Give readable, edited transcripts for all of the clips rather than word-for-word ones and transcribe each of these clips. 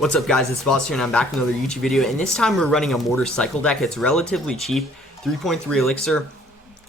What's up guys, it's Boss here and I'm back with another YouTube video, and this time we're running a Mortar cycle deck. It's relatively cheap, 3.3 elixir.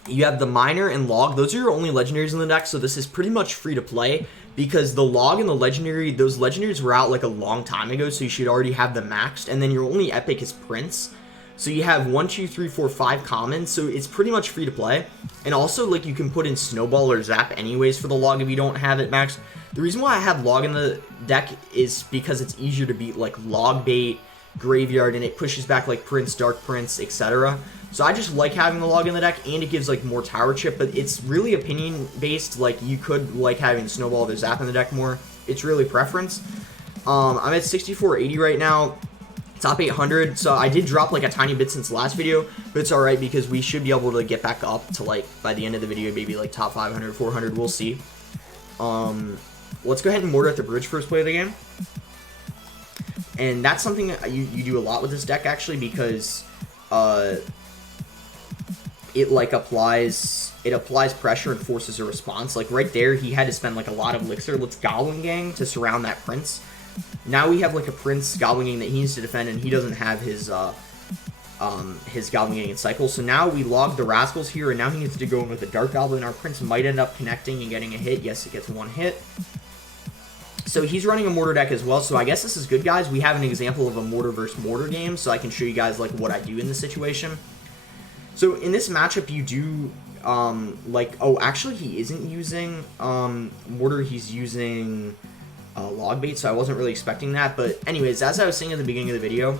You have the Miner and Log, those are your only legendaries in the deck, so this is pretty much free to play because the Log and the legendary, those legendaries were out like a long time ago, so you should already have them maxed, and then your only epic is Prince. So you have 1, 2, 3, 4, 5 commons, so it's pretty much free to play. And also, like, you can put in Snowball or Zap anyways for the Log if you don't have it maxed. The reason why I have Log in the deck is because it's easier to beat, like, Log Bait, Graveyard, and it pushes back, like, Prince, Dark Prince, etc. So I just like having the Log in the deck, and it gives, like, more tower chip, but it's really opinion-based. Like, you could like having Snowball or Zap in the deck more. It's really preference. I'm at 6480 right now. Top 800, so I did drop like a tiny bit since the last video, but it's alright because we should be able to get back up to, like, by the end of the video, maybe like top 500, 400, we'll see. Let's go ahead and Mortar at the bridge first play of the game. And that's something that you do a lot with this deck actually, because it like applies pressure and forces a response. Like right there, he had to spend like a lot of elixir. Let's Goblin Gang to surround that Prince. Now we have like a Prince Goblin Gang that he needs to defend, and he doesn't have his Goblin Gang in cycle. So now we log the Rascals here, and now he needs to go in with a Dark Goblin. Our Prince might end up connecting and getting a hit. Yes, it gets one hit. So he's running a Mortar deck as well, so I guess this is good, guys. We have an example of a Mortar versus Mortar game, so I can show you guys like what I do in this situation. So in this matchup, you do oh, actually he isn't using Mortar, he's using Log Bait, so I wasn't really expecting that. But anyways, as I was saying at the beginning of the video,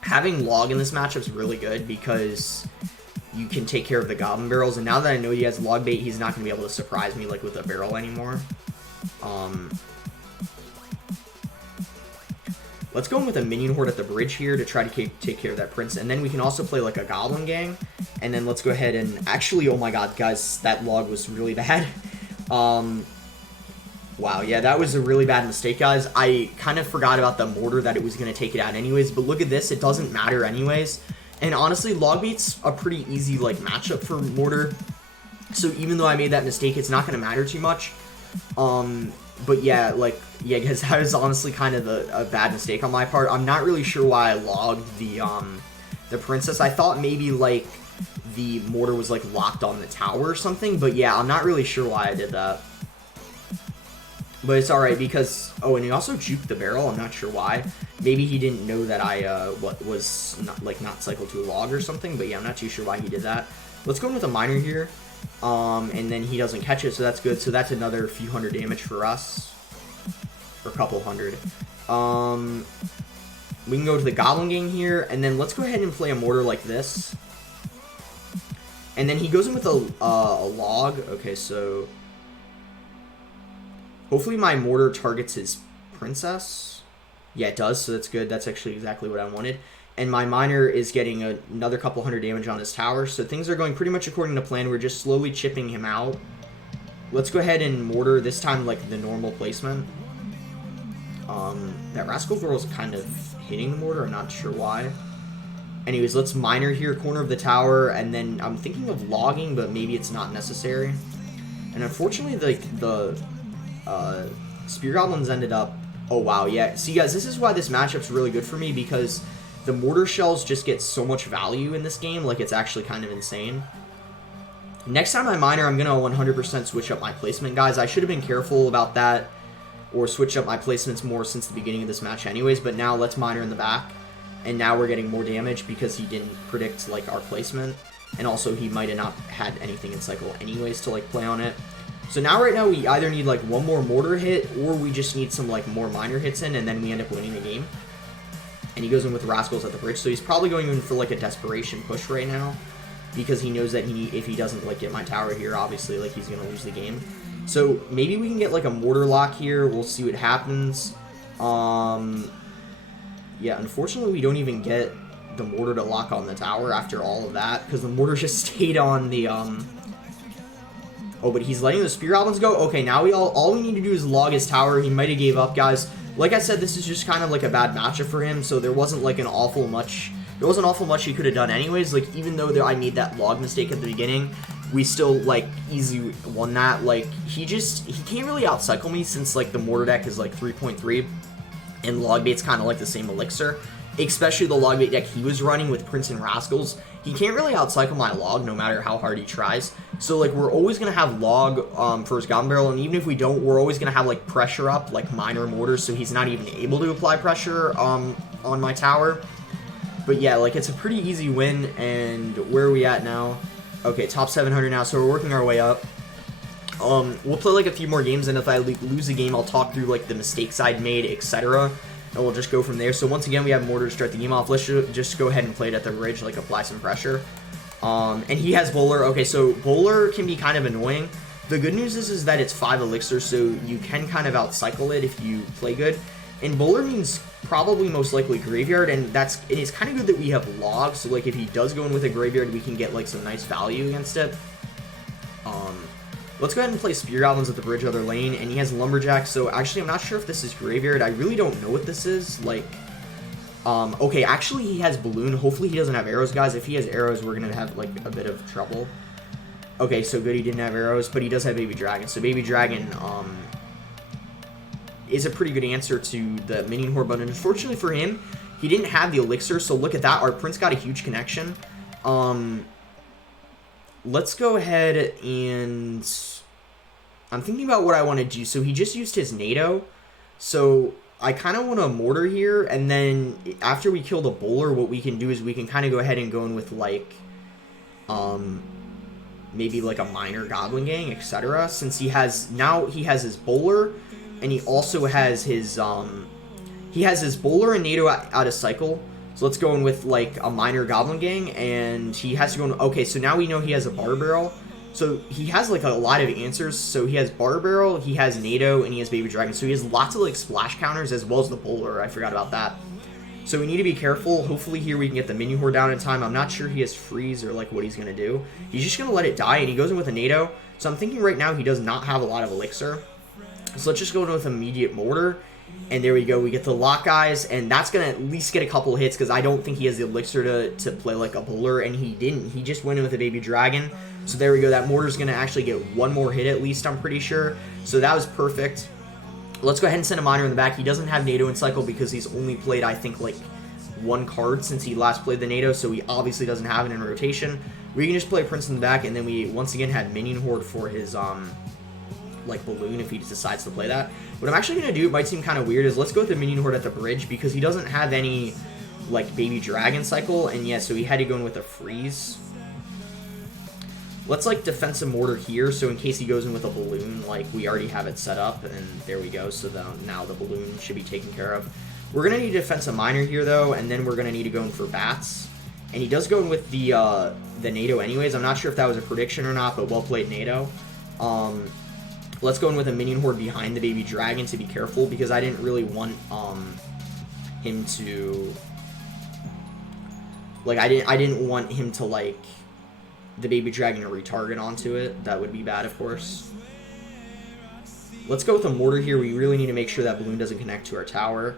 having Log in this matchup is really good because you can take care of the Goblin Barrels, and now that I know he has Log Bait, he's not going to be able to surprise me like with a barrel anymore. Let's go in with a Minion Horde at the bridge here to try to take care of that Prince, and then we can also play like a Goblin Gang, and then let's go ahead and actually, oh my god guys, that Log was really bad. Wow, yeah, that was a really bad mistake, guys. I kind of forgot about the Mortar, that it was going to take it out anyways, but look at this, it doesn't matter anyways. And honestly, Log Bait's a pretty easy, like, matchup for Mortar. So even though I made that mistake, it's not going to matter too much. But yeah, like, yeah, guys, that was honestly kind of a bad mistake on my part. I'm not really sure why I logged the Princess. I thought maybe, like, the Mortar was, like, locked on the tower or something, but yeah, I'm not really sure why I did that. But it's alright because, oh, and he also juked the barrel. I'm not sure why. Maybe he didn't know that I was not cycled to a Log or something. But yeah, I'm not too sure why he did that. Let's go in with a Miner here. And then he doesn't catch it, so that's good. So that's another few hundred damage for us. Or a couple hundred. We can go to the Goblin Gang here. And then let's go ahead and play a Mortar like this. And then he goes in with a Log. Okay, so hopefully my Mortar targets his Princess. Yeah, it does, so that's good. That's actually exactly what I wanted. And my Miner is getting another couple hundred damage on his tower, so things are going pretty much according to plan. We're just slowly chipping him out. Let's go ahead and Mortar, this time like the normal placement. That Rascal Girl is kind of hitting the Mortar, I'm not sure why. Anyways, let's Miner here, corner of the tower, and then I'm thinking of logging, but maybe it's not necessary. And unfortunately, the Spear Goblins ended up, oh wow, yeah. See guys, this is why this matchup's really good for me, because the Mortar Shells just get so much value in this game, like it's actually kind of insane. Next time I Miner, I'm going to 100% switch up my placement, guys. I should have been careful about that, or switch up my placements more since the beginning of this match anyways, but now let's Miner in the back, and now we're getting more damage because he didn't predict like our placement, and also he might have not had anything in cycle anyways to like play on it. So now right now we either need like one more Mortar hit, or we just need some like more Miner hits in, and then we end up winning the game. And he goes in with Rascals at the bridge, so he's probably going in for like a desperation push right now, because he knows that if he doesn't like get my tower here, obviously like he's gonna lose the game. So maybe we can get like a Mortar lock here. We'll see what happens. Yeah, unfortunately we don't even get the Mortar to lock on the tower after all of that, because the Mortar just stayed on the oh, but he's letting the Spear Goblins go. Okay, now all we need to do is log his tower. He might have gave up, guys. Like I said, this is just kind of like a bad matchup for him, so there wasn't like an awful much. There wasn't awful much he could have done anyways. Like, even though I made that log mistake at the beginning, we still like easily won that. Like, he can't really outcycle me since like the Mortar deck is like 3.3. and Logbait's kind of like the same elixir, especially the Logbait deck he was running with Prince and Rascals. He can't really outcycle my Log no matter how hard he tries. So, like, we're always going to have Log for his Goblin Barrel, and even if we don't, we're always going to have, like, pressure up, like Miner Mortar, so he's not even able to apply pressure on my tower. But yeah, like, it's a pretty easy win, and where are we at now? Okay, top 700 now, so we're working our way up. We'll play, like, a few more games, and if I lose a game, I'll talk through, like, the mistakes I'd made, etc., and we'll just go from there. So once again, we have Mortar to start the game off. Let's just go ahead and play it at the bridge, like, apply some pressure. And he has Bowler. Okay, so Bowler can be kind of annoying. The good news is that it's 5 Elixir, so you can kind of outcycle it if you play good. And Bowler means probably most likely Graveyard, and it's kind of good that we have Log, so, like, if he does go in with a Graveyard, we can get, like, some nice value against it. Let's go ahead and play Spear Goblins at the bridge other lane, and he has Lumberjack, so actually I'm not sure if this is Graveyard. I really don't know what this is, like, okay, actually he has Balloon. Hopefully he doesn't have arrows, guys. If he has arrows, we're gonna have, like, a bit of trouble. Okay, so good he didn't have arrows, but he does have Baby Dragon, so Baby Dragon, is a pretty good answer to the Minion Horde, but unfortunately for him, he didn't have the Elixir, so look at that. Our Prince got a huge connection. Let's go ahead and... I'm thinking about what I want to do. So he just used his NATO. So I kind of want to Mortar here. And then after we kill the Bowler, what we can do is we can kind of go ahead and go in with, like, maybe like a Minor Goblin Gang, etc. Since he has his Bowler, and he also has his, Bowler and NATO out of cycle. So let's go in with, like, a Minor Goblin Gang, and he has to go in... Okay, so now we know he has a Bar Barrel. So he has, like, a lot of answers. So he has Bar Barrel, he has NATO, and he has Baby Dragon. So he has lots of, like, splash counters as well as the Bowler. I forgot about that. So we need to be careful. Hopefully here we can get the Minion Horde down in time. I'm not sure he has Freeze or, like, what he's going to do. He's just going to let it die, and he goes in with a NATO. So I'm thinking right now he does not have a lot of Elixir. So let's just go in with immediate Mortar. And there we go, we get the Lock Guys, and that's going to at least get a couple hits, because I don't think he has the Elixir to play like a Bowler, and he didn't. He just went in with a Baby Dragon. So there we go, that Mortar's going to actually get one more hit at least, I'm pretty sure. So that was perfect. Let's go ahead and send a Miner in the back. He doesn't have NATO in cycle because he's only played, I think, like, 1 card since he last played the NATO, so he obviously doesn't have it in rotation. We can just play Prince in the back, and then we once again had Minion Horde for his, like, Balloon if he decides to play that. What I'm actually going to do, it might seem kind of weird, is let's go with the Minion Horde at the bridge, because he doesn't have any, like, Baby Dragon cycle, and yeah, so he had to go in with a Freeze. Let's, like, Defensive Mortar here, so in case he goes in with a Balloon, like, we already have it set up, and there we go, so now the Balloon should be taken care of. We're going to need Defensive Miner here, though, and then we're going to need to go in for Bats. And he does go in with the NATO anyways. I'm not sure if that was a prediction or not, but well played, NATO. Let's go in with a Minion Horde behind the Baby Dragon to be careful, because I didn't really want him to, like, I didn't want him to, like, the Baby Dragon to retarget onto it. That would be bad, of course. Let's go with a Mortar here. We really need to make sure that Balloon doesn't connect to our tower.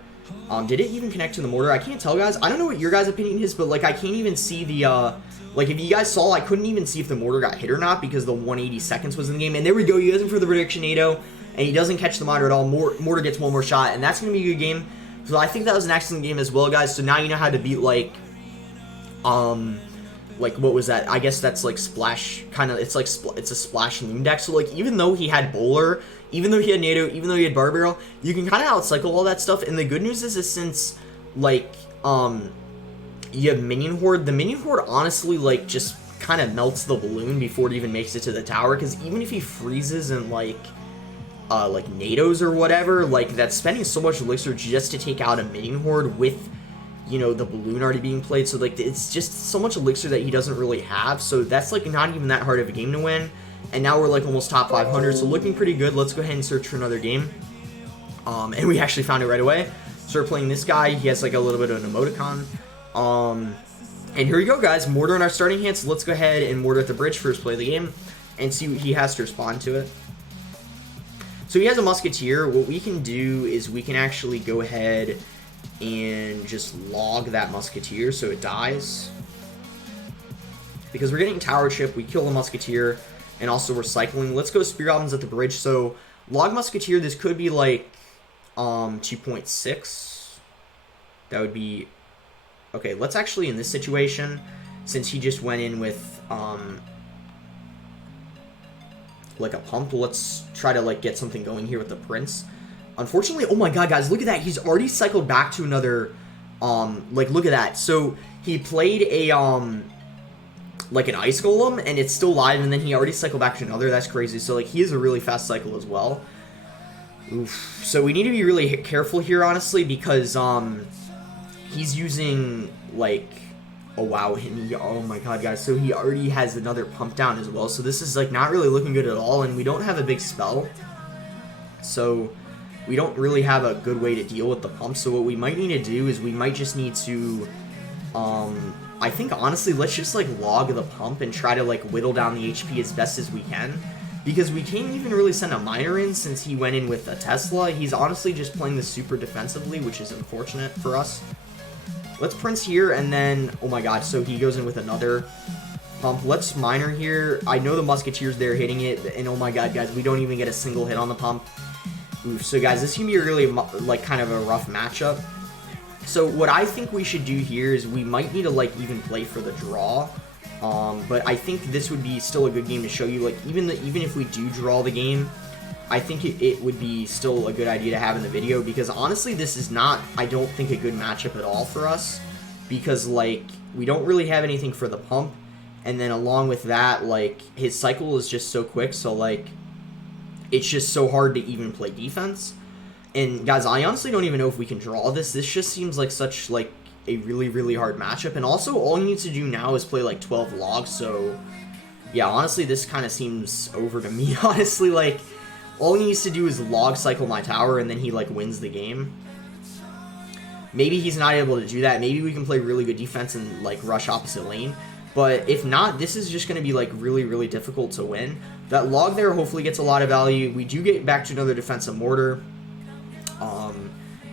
Did it even connect to the Mortar? I can't tell, guys. I don't know what your guys' opinion is, but, like, I can't even see the, like, if you guys saw, I couldn't even see if the Mortar got hit or not because the 180 seconds was in the game. And there we go. He goes in for the prediction NATO, and he doesn't catch the Miner at all. Mortar gets one more shot, and that's going to be a good game. So I think that was an excellent game as well, guys. So now you know how to beat, like, what was that? I guess that's, like, Splash, kind of, it's a Splash Loon deck. So, like, even though he had Bowler, even though he had NATO, even though he had Bar Barrel, you can kind of outcycle all that stuff. And the good news is since, like, you have Minion Horde, the Minion Horde honestly, like, just kind of melts the Balloon before it even makes it to the tower, because even if he freezes and, like, NATOs or whatever, like, that's spending so much Elixir just to take out a Minion Horde with, you know, the Balloon already being played. So, like, it's just so much Elixir that he doesn't really have, so that's, like, not even that hard of a game to win. And now we're, like, almost top 500, so looking pretty good. Let's go ahead and search for another game. And we actually found it right away. Start playing this guy. He has, like, a little bit of an emoticon. And here we go, guys. Mortar in our starting hand, so let's go ahead and Mortar at the bridge first play of the game and see what he has to respond to it. So he has a Musketeer. What we can do is we can actually go ahead and just log that Musketeer so it dies. Because we're getting Tower Chip, we kill the Musketeer, and also we're cycling. Let's go Spear Goblins at the bridge. So log Musketeer, this could be like 2.6. That would be... Okay, let's actually, in this situation, since he just went in with, like a pump, let's try to, like, get something going here with the Prince. Unfortunately, oh my god, guys, look at that. He's already cycled back to another, like, look at that. So, he played a, like, an Ice Golem, and it's still live, and then he already cycled back to another. That's crazy. So, like, he is a really fast cycle as well. Oof. So, we need to be really careful here, honestly, because, he's using, like, oh wow, and oh my god, guys, so he already has another pump down as well, so this is, like, not really looking good at all, and we don't have a big spell, so we don't really have a good way to deal with the pump, so what we might need to do is we might just need to, I think, honestly, let's just, like, log the pump and try to, like, whittle down the HP as best as we can, because we can't even really send a miner in since he went in with a Tesla. He's honestly just playing this super defensively, which is unfortunate for us. Let's Prince here, and then, oh my god, so he goes in with another pump. Let's Miner here. I know the Musketeers there hitting it, and oh my god, guys, we don't even get a single hit on the pump. Oof, so guys, this can be a really, like, kind of a rough matchup. So what I think we should do here is we might need to, like, even play for the draw. But I think this would be still a good game to show you, like, even if we do draw the game, I think it would be still a good idea to have in the video, because honestly, this is not, I don't think, a good matchup at all for us, because, like, we don't really have anything for the pump, and then along with that, like, his cycle is just so quick, so, like, it's just so hard to even play defense. And guys, I honestly don't even know if we can draw this. This just seems like such, like, a really, really hard matchup, and also all you need to do now is play, like, 12 logs, so yeah, honestly, this kind of seems over to me. Honestly, like, all he needs to do is log cycle my tower, and then he, like, wins the game. Maybe he's not able to do that. Maybe we can play really good defense and, like, rush opposite lane. But if not, this is just going to be, like, really, really difficult to win. That log there hopefully gets a lot of value. We do get back to another defensive mortar.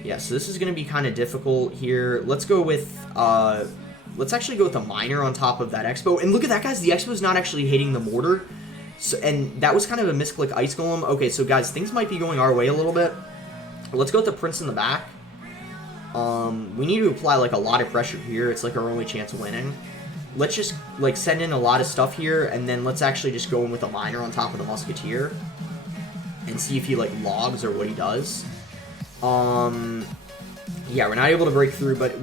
Yeah, so this is going to be kind of difficult here. Let's go with, let's actually go with a miner on top of that Expo. And look at that, guys. The Expo's not actually hitting the mortar. So, and that was kind of a misclick Ice Golem. Okay, so guys, things might be going our way a little bit. Let's go with the Prince in the back. We need to apply, like, a lot of pressure here. It's, like, our only chance of winning. Let's just, like, send in a lot of stuff here, and then let's actually just go in with a miner on top of the Musketeer and see if he, like, logs or what he does. Yeah, we're not able to break through, but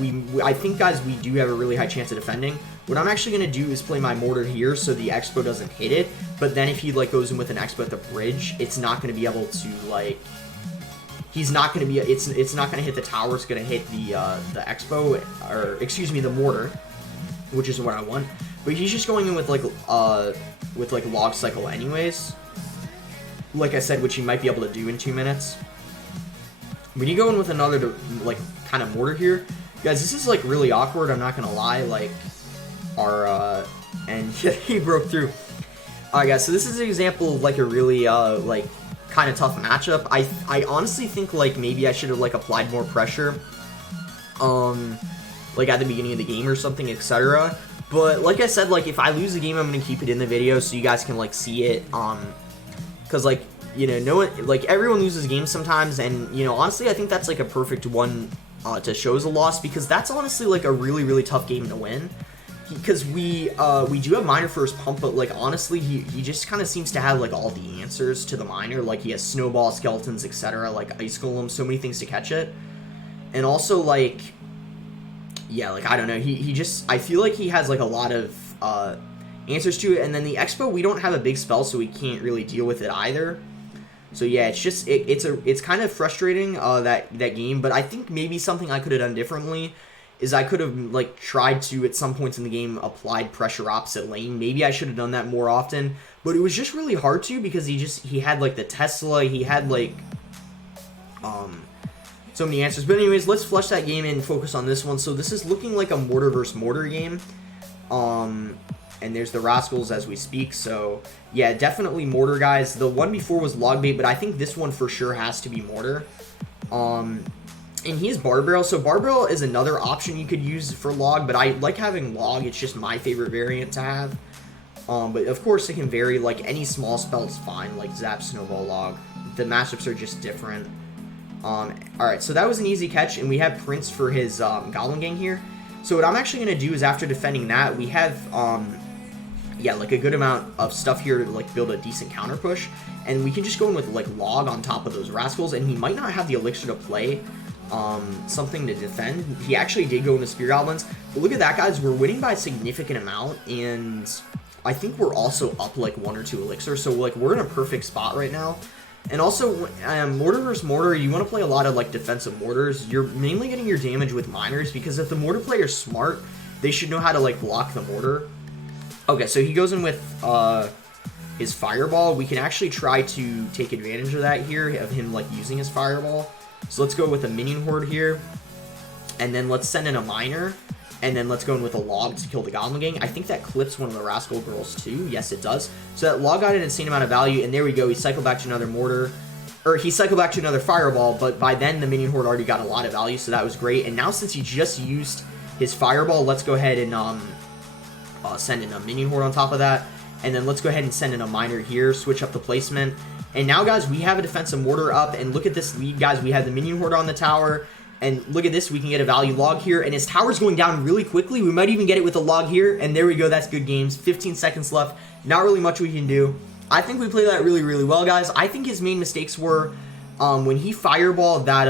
I think, guys, we do have a really high chance of defending. What I'm actually going to do is play my Mortar here so the Expo doesn't hit it, but then if he, like, goes in with an Expo at the bridge, it's not going to be able to, like, he's not going to be, it's not going to hit the tower, it's going to hit the Expo, or, excuse me, the Mortar, which is what I want, but he's just going in with, like, log cycle anyways, like I said, which he might be able to do in 2 minutes. When you go in with another, like, kind of Mortar here, guys, this is, like, really awkward, I'm not gonna lie, like, and he broke through. Alright, guys, so this is an example of, like, a really, like, kind of tough matchup. I honestly think, like, maybe I should have, like, applied more pressure, like, at the beginning of the game or something, etc. But, like I said, like, if I lose the game, I'm gonna keep it in the video so you guys can, like, see it, because, like, you know, no one, like, everyone loses games sometimes, and, you know, honestly, I think that's, like, a perfect one to show as a loss, because that's honestly, like, a really, really tough game to win, because we do have Miner for his pump, but, like, honestly, he just kind of seems to have, like, all the answers to the Miner, like, he has Snowball, Skeletons, etc., like, Ice Golem, so many things to catch it, and also, like, yeah, like, I don't know, he just, I feel like he has, like, a lot of, answers to it, and then the Expo, we don't have a big spell, so we can't really deal with it either. So yeah, it's just, it's kind of frustrating, that game, but I think maybe something I could have done differently is I could have, like, tried to, at some points in the game, applied pressure opposite lane. Maybe I should have done that more often, but it was just really hard to, because he had, like, the Tesla, he had, like, so many answers. But anyways, let's flush that game and focus on this one. So this is looking like a Mortar versus Mortar game. And there's the Rascals as we speak, so yeah, definitely Mortar, guys. The one before was Log Bait, but I think this one for sure has to be Mortar. And he has Bar Barrel, so Bar Barrel is another option you could use for Log, but I like having Log, it's just my favorite variant to have. But of course it can vary, like any small spell is fine, like Zap, Snowball, Log. The matchups are just different. Alright, so that was an easy catch, and we have Prince for his Goblin Gang here. So what I'm actually going to do is after defending that, we have, yeah, like a good amount of stuff here to like build a decent counter push. And we can just go in with like Log on top of those Rascals, and he might not have the Elixir to play something to defend. He actually did go into Spear Goblins. But look at that, guys. We're winning by a significant amount, and I think we're also up like 1 or 2 Elixir. So like we're in a perfect spot right now. And also, Mortar versus Mortar, you want to play a lot of like defensive Mortars. You're mainly getting your damage with Miners, because if the Mortar player's smart, they should know how to like block the Mortar. Okay, so he goes in with his Fireball. We can actually try to take advantage of that here, of him like using his Fireball. So let's go with a Minion Horde here, and then let's send in a Miner, and then let's go in with a Log to kill the Goblin Gang. I think that clips one of the Rascal Girls too. Yes, it does. So that Log got an insane amount of value, and there we go. He cycled back to another Mortar, or he cycled back to another Fireball, but by then the Minion Horde already got a lot of value, so that was great. And now since he just used his Fireball, let's go ahead and send in a Minion Horde on top of that. And then let's go ahead and send in a Miner here, switch up the placement. And now, guys, we have a defensive Mortar up, and look at this lead, guys. We have the Minion Horde on the tower, and look at this. We can get a value Log here, and his tower's going down really quickly. We might even get it with a Log here, and there we go. That's good games. 15 seconds left. Not really much we can do. I think we played that really, really well, guys. I think his main mistakes were when he fireballed that,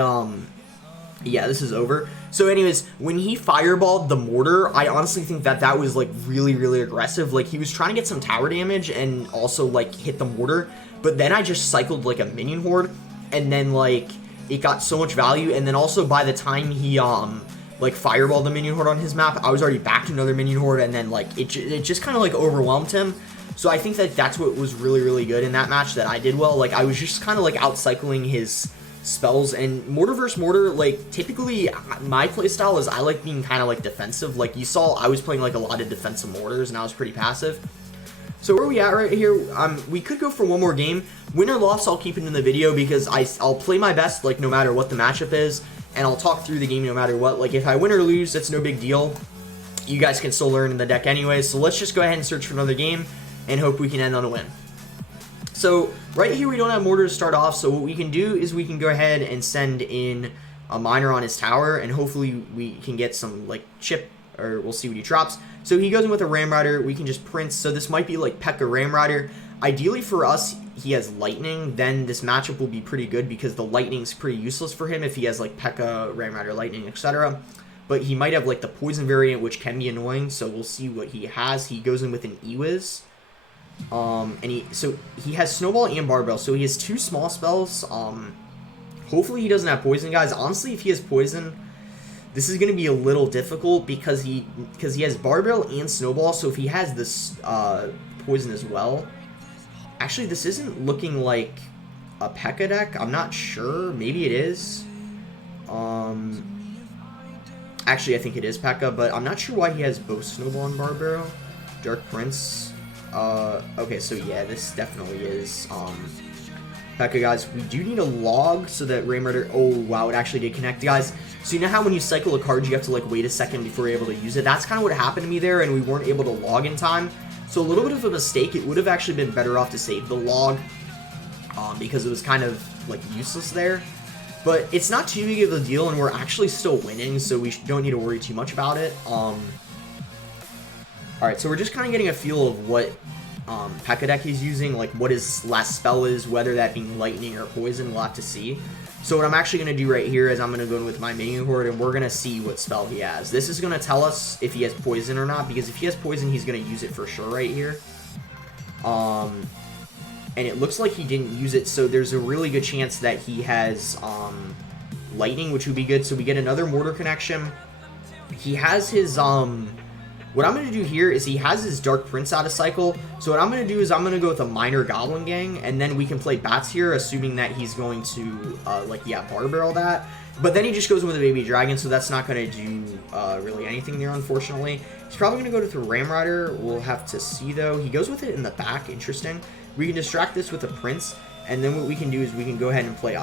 yeah, this is over. So anyways, when he fireballed the Mortar, I honestly think that that was like really, really aggressive. Like he was trying to get some tower damage and also like hit the Mortar, but then I just cycled like a Minion Horde, and then like it got so much value. And then also by the time he like fireballed the Minion Horde on his map, I was already back to another Minion Horde, and then like it just kind of like overwhelmed him. So I think that that's what was really, really good in that match that I did well. Like I was just kind of like outcycling his spells. And Mortar versus Mortar, like typically my playstyle is I like being kind of like defensive. Like you saw, I was playing like a lot of defensive Mortars, and I was pretty passive. So where are we at right here? We could go for one more game. Win or loss, I'll keep it in the video, because I'll play my best like no matter what the matchup is, and I'll talk through the game no matter what. Like if I win or lose, that's no big deal. You guys can still learn in the deck anyway. So let's just go ahead and search for another game and hope we can end on a win. So right here we don't have Mortar to start off, so what we can do is we can go ahead and send in a Miner on his tower, and hopefully we can get some like chip, or we'll see what he drops. So he goes in with a Ram Rider. We can just Prince, so this might be like Pekka Ram Rider. Ideally for us, he has Lightning, then this matchup will be pretty good, because the Lightning's pretty useless for him if he has like Pekka, Ram Rider, Lightning, etc. But he might have like the Poison variant, which can be annoying, so we'll see what he has. He goes in with an Ewiz. And he has Snowball and Barbell, so he has 2 small spells. Hopefully he doesn't have Poison, guys. Honestly, if he has Poison, this is going to be a little difficult, because he has Barbell and Snowball, so if he has this Poison as well. Actually, this isn't looking like a Pekka deck. I'm not sure. Maybe it is. Actually, I think it is Pekka, but I'm not sure why he has both Snowball and Barbell. Dark Prince. Okay, so yeah, this definitely is, Pekka, guys. We do need a Log so that Ram Rider, oh, wow, it actually did connect, guys. So you know how when you cycle a card, you have to, like, wait a second before you're able to use it? That's kind of what happened to me there, and we weren't able to Log in time. So a little bit of a mistake. It would have actually been better off to save the Log, because it was kind of, like, useless there. But it's not too big of a deal, and we're actually still winning, so we don't need to worry too much about it. Alright, so we're just kind of getting a feel of what Pekka deck he's using, like what his last spell is, whether that being Lightning or Poison, we'll have to see. So what I'm actually going to do right here is I'm going to go in with my Minion Horde, and we're going to see what spell he has. This is going to tell us if he has Poison or not, because if he has Poison, he's going to use it for sure right here. And it looks like he didn't use it, so there's a really good chance that he has Lightning, which would be good. So we get another Mortar connection. He has his what I'm going to do here is he has his Dark Prince out of cycle. So what I'm going to do is I'm going to go with a Minor Goblin Gang, and then we can play Bats here, assuming that he's going to, like, yeah, Barbarrel that. But then he just goes with a Baby Dragon, so that's not going to do really anything there, unfortunately. He's probably going to go to the Ram Rider. We'll have to see, though. He goes with it in the back. Interesting. We can distract this with a Prince, and then what we can do is we can go ahead and play,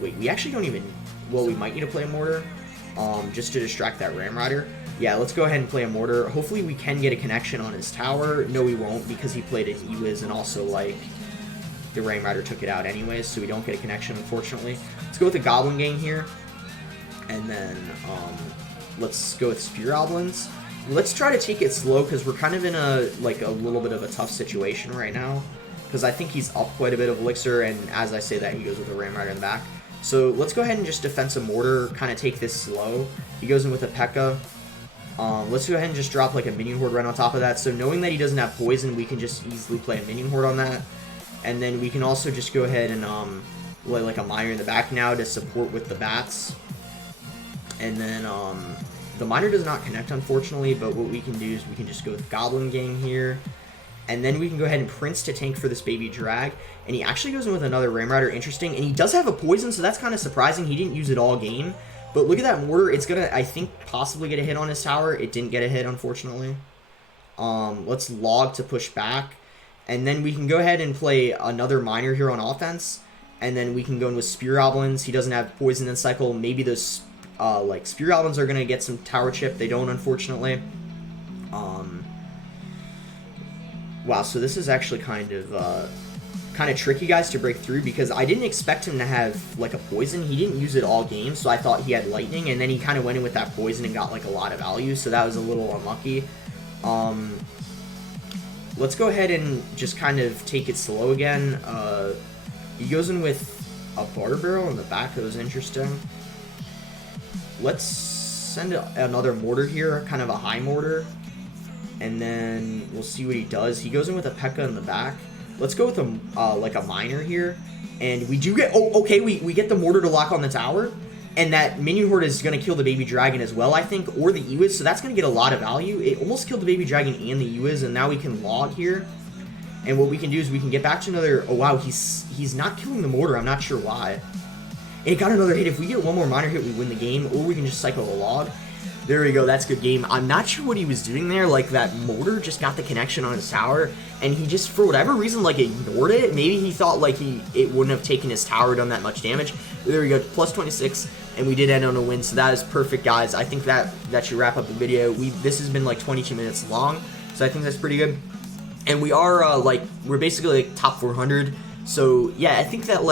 wait, we actually don't even, well, we might need to play a Mortar, just to distract that Ram Rider. Yeah, let's go ahead and play a Mortar. Hopefully we can get a connection on his tower. No, we won't, because he played an Ewiz, and also, like, the Ram Rider took it out anyways, so we don't get a connection, unfortunately. Let's go with the Goblin Gang here, and then let's go with Spear Goblins. Let's try to take it slow, because we're kind of in a little bit of a tough situation right now, because I think he's up quite a bit of Elixir, and as I say that, he goes with a Ram Rider in the back. So let's go ahead and just defense a Mortar, kind of take this slow. He goes in with a Pekka. Let's go ahead and just drop like a Minion Horde right on top of that. So knowing that he doesn't have poison, we can just easily play a Minion Horde on that. And then we can also just go ahead and play like a Miner in the back now to support with the bats. And then the Miner does not connect, unfortunately, but what we can do is we can just go with Goblin Gang here. And then we can go ahead and Prince to tank for this Baby Drag. And he actually goes in with another Ram Rider, interesting. And he does have a poison, so that's kind of surprising. He didn't use it all game. But look at that Mortar. It's going to, I think, possibly get a hit on his tower. It didn't get a hit, unfortunately. Let's log to push back. And then we can go ahead and play another Miner here on offense. And then we can go in with Spear Goblins. He doesn't have poison in cycle. Maybe those Spear Goblins are going to get some tower chip. They don't, unfortunately. Wow, so this is actually kind of tricky, guys, to break through, because I didn't expect him to have like a poison. He didn't use it all game, so I thought he had lightning, and then he kind of went in with that poison and got like a lot of value, so that was a little unlucky. Let's go ahead and just kind of take it slow again. He goes in with a Barter Barrel in the back. That was interesting. Let's send another Mortar here, kind of a high Mortar. And then we'll see what he does. He goes in with a Pekka in the back. Let's go with a like a Miner here. And we do get... Oh, okay, we get the Mortar to lock on the tower. And that Minion Horde is going to kill the Baby Dragon as well, I think, or the Ewiz. So that's going to get a lot of value. It almost killed the Baby Dragon and the Ewiz, and now we can log here. And what we can do is we can get back to another... Oh, wow, he's not killing the Mortar. I'm not sure why. And it got another hit. If we get one more Miner hit, we win the game, or we can just cycle a log. There we go, that's a good game. I'm not sure what he was doing there, like that Mortar just got the connection on his tower, and he just, for whatever reason, like ignored it. Maybe he thought like it wouldn't have taken his tower, done that much damage. There we go, plus 26, and we did end on a win, so that is perfect, guys. I think that should wrap up the video. This has been like 22 minutes long, so I think that's pretty good. And we are, we're basically like top 400, so yeah, I think that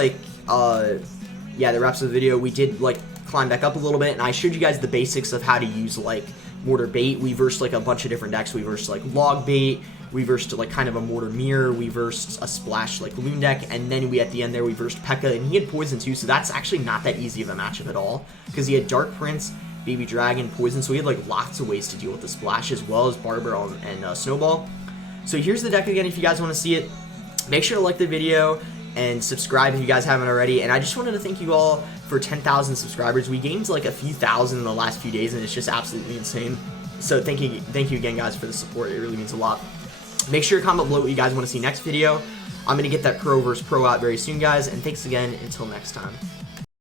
yeah, that wraps up the video. We did climb back up a little bit, and I showed you guys the basics of how to use Mortar bait. We versed a bunch of different decks. We versed log bait, we versed kind of a Mortar mirror, we versed a splash loon deck, and then we at the end there we versed Pekka, and he had poison too, so that's actually not that easy of a matchup at all, because he had Dark Prince, Baby Dragon, poison, so he had lots of ways to deal with the splash, as well as Barter Barrel and Snowball. So here's the deck again if you guys want to see it. Make sure to like the video and subscribe if you guys haven't already. And I just wanted to thank you all for 10,000 subscribers. We gained a few thousand in the last few days, and it's just absolutely insane. So thank you again, guys, for the support. It really means a lot. Make sure to comment below what you guys want to see next video. I'm going to get that Pro vs. Pro out very soon, guys, and thanks again. Until next time.